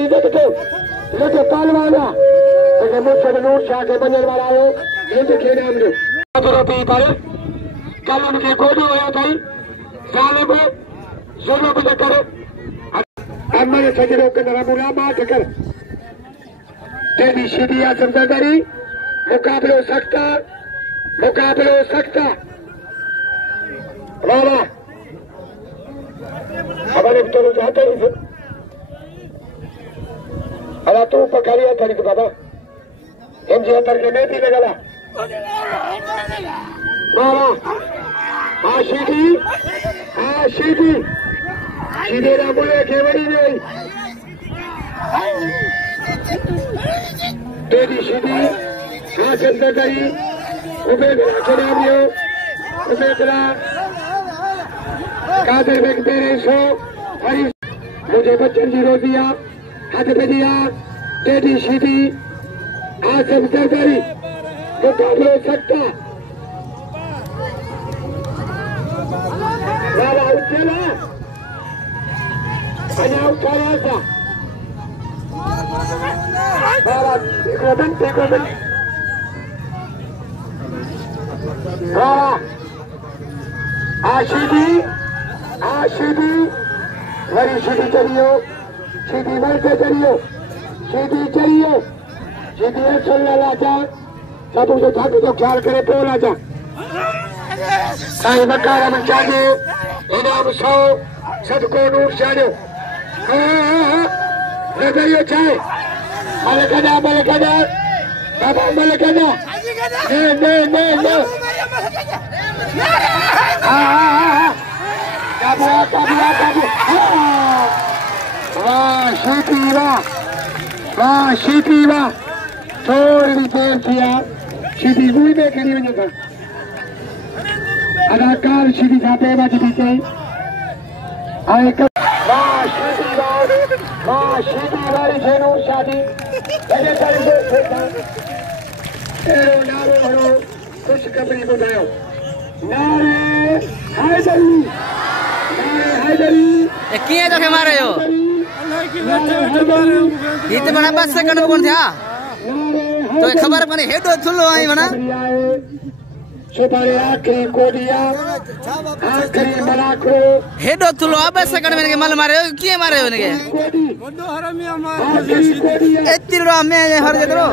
शादी देखते लेके पालवाना लेके मुझसे नूर शाह के बनने वाला हो ये देखे नाम दो रोटी पर कल उनके गोदो होया था साले में जोरों पे करे हमारे सजनों के तरह मुलाकात कर तेरी सीधी आसम दरी मुकाबले हो सकता वाला हमारे तो जाते ही थे अला तू पकड़िया तरीके बाबा इन जी अंदर के नहीं भी लगला वाला आशीदी सीधे ना बोले केवड़ी नहीं तेरी सीधी आसम दरी उबेदरा चढ़ावियो उबेदरा कादर में तेरे सो हरी मुझे बच्चन जी रो दिया हाथ पे दिया तेरी सीधी आसम सरदारी मुकाबले सकता वाला उठेला अजा उठाया था वाला देखो बन वाला आशीदी वरी सीधी चलियो सीधी मरते चलियो सीधी चलने लाचा सब जो थक तो ख्याल करे पो लाचा साईं मकारा में चाहिए इनाम 100 सदको नूर चाहिए नजरियो चाहे मलकदा बाबा मलकदा ने वाह शीती वाह थोड़ी देर थी यार शीती मुई में खड़ी वञे था अदाकार शीती साहब बाजी थी चई वाह शीती वारी जेनू शादी अॼु ताईं अहिड़ो नारो हणो ख़ुशख़बरी ॿुधायो नारे हैदरी कीअं तोखे मारियो हीअ त माना 2 सेकंड कोन थिया तोखे ख़बर कोन्हे हेॾो थुल्हो आई माना हेॾो थुल्हो आहे 2 सेकंड में मल मारियो कीअं मारियो हिनखे एतिरो में हर जेतिरो